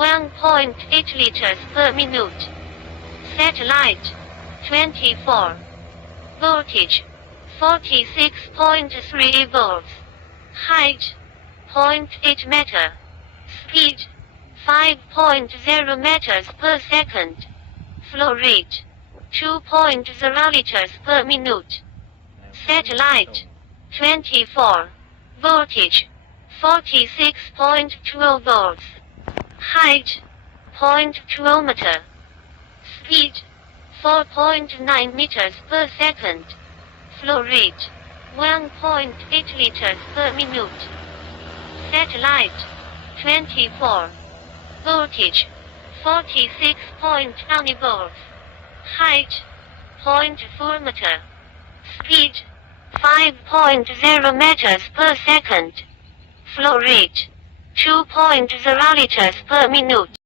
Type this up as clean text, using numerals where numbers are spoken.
1.8 liters per minute. Satellite 24. Voltage 46.3 volts. Height 0.8 meter. Speed 5.0 meters per second. Flow rate 2.0 liters per minute. Satellite 24. Voltage 46.2 volts. Height 0.2 meter. Speed 4.9 meters per second. Flow rate 1.8 liters per minute. Satellite 24. Voltage 46.9 volts. Height 0.4 meter. Speed 5.0 meters per second. Flow rate 2.0 liters per minute.